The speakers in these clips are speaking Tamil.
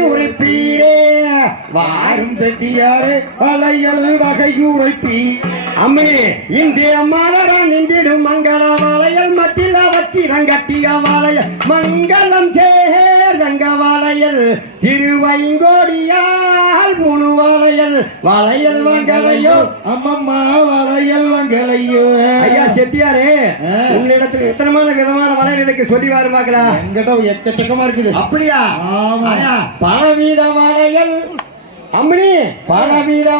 உரைப்பீரே. வாரும் செட்டியாரே வளையல் வகை உரைப்பீ. அம்மே இந்திய மலரம் நின்றிடும் மங்கள வாழையல் மட்டில் வச்சிரங்கட்டிய வாழையல் மங்களம் சேரங்க வாழையல் திருவைங்கோடியால் மூணு வாழையல் வங்கலையோ அம்மம்மா வாழையல் வங்கலை ஐயா. செட்டியாரே ஆ. உன்னிடத்தில் எத்தனமான விதமான வளையல் எனக்கு சொல்லி வாருமாங்களா எங்கிட்ட எக்கச்சக்கமா இருக்குது. அப்படியா? ஆமா. ஐயா, பலவீத வளையல் அம்மணி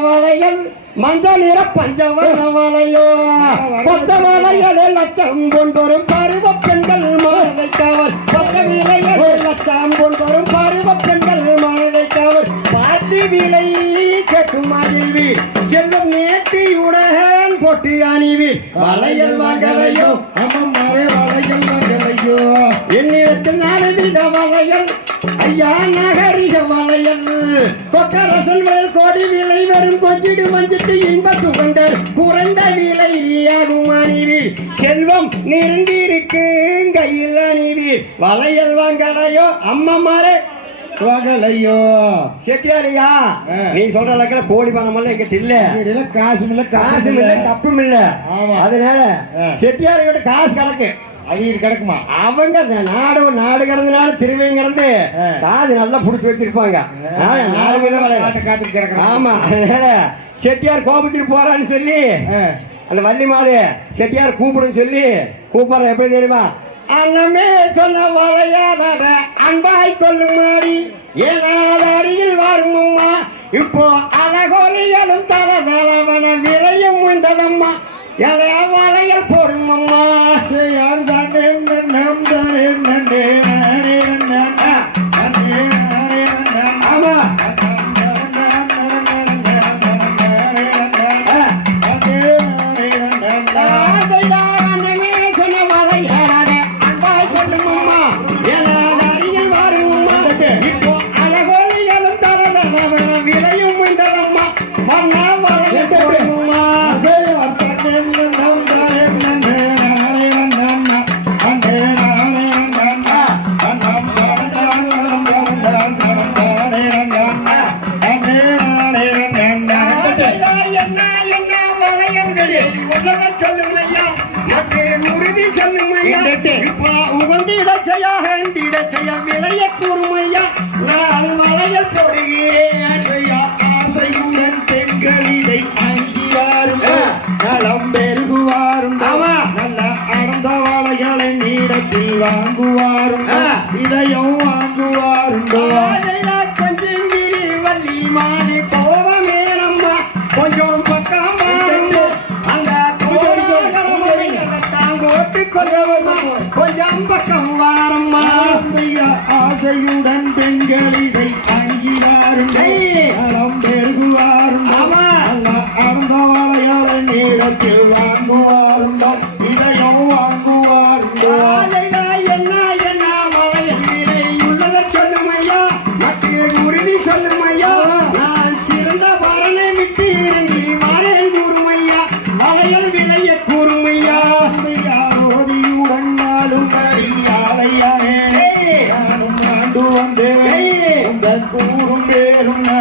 வளையல் மஞ்சள் நிற பஞ்சவர்ண வளையோ கொத்த வளையலே லட்சம் கொண்டொரும் பருவ பெண்கள் மனதை கவர் கொத்த விலையலே போட்டு அணிவி வளையல் வாங்கலையோ அம்மாவே வளையல் வங்கலையோ என்னிடத்தில் நானவித வளையல் ஐயா நகரிக வளையல். கொக்கரசல் மேல் கோடி விலை வரும் கொஞ்சிடு மஞ்சிட்டு இன்ப சுகங்கள் குறைந்த விலை ஆகும் அணிவி. செல்வம் நெருங்கியிருக்கு கையில் அணிவி. வளையல் வாங்கலையோ அம்மம்மாரே வகலையோ செட்டியாரியா. நீ சொல்ற அளவுக்கு கோடி பணம் எல்லாம் என்கிட்ட இல்ல. காசும் இல்ல காசும் இல்ல. கப்பும் இல்ல. அதனால ஆ. செட்டியார் கிட்ட காசு கணக்கு. அடியில் கிடக்குமா அவங்க நாடு நாடு கடந்து நாடு திருவையும் கடந்து. காது நல்லா புடிச்சு வச்சிருப்பாங்க. காத்துட்டு கிடக்குறான் ஆமா அதனால செட்டியார் கோபத்துக்கு போறான்னு சொல்லி. அந்த வள்ளி மாடு செட்டியார் கூப்பிடுன்னு சொல்லி கூப்பிடுற எப்படி தெரியுமா? அன்னமே சொன்ன வகையாத அன்பாய் கொள்ளுமாறி ஏனால் அருகில் வருமும்மா? இப்போ அழகொலியலும் தர வேலவன விலையும் உண்டதம்மா எதையா வளைய பொறுமம்மா யார் தானே நாம் தானே நன்றே சொல்லும் ஐயா. மற்றேன் உறுதி சொல்லும் ஐயா. உகந்திட செய்யா ஹந்திட செய்ய விளைய கூறும் ஐயா. நான் மலையில் தொடுகிறேன் ஐயா. ஆசையுடன் பெண்கள் வாங்குவாரும் இதையும் பெண்கள் இதை பணியிலாரும் பெருகுவாரும். அந்த வாழையாள நேரத்தில் வாங்குவாருந்தா இதையும் வாங்குவாருந்தா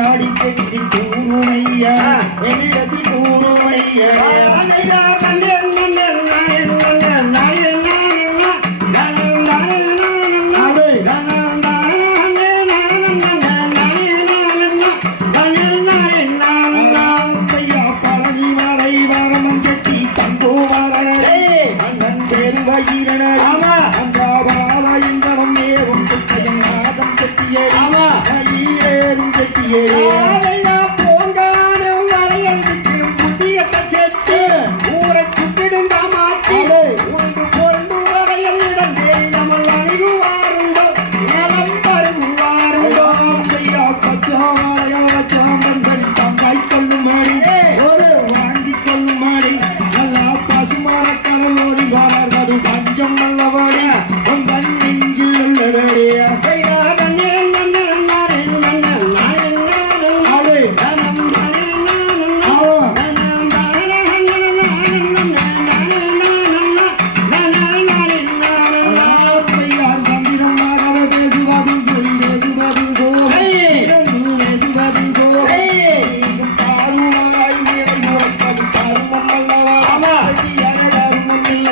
ஆடி கட்டி கூறுமையா என்னிடத்தில் கூறுமையா பழனி மலை வரமம் கட்டி தங்கோ வரணே மன்னன் பெருவயிரணி Yeah.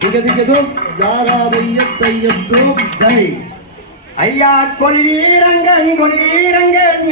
திகதிகதும் யாராதையத்தையத்தும் ஜெய். ஐயா கொல்லீரங்கன் கொல்லீரங்கன்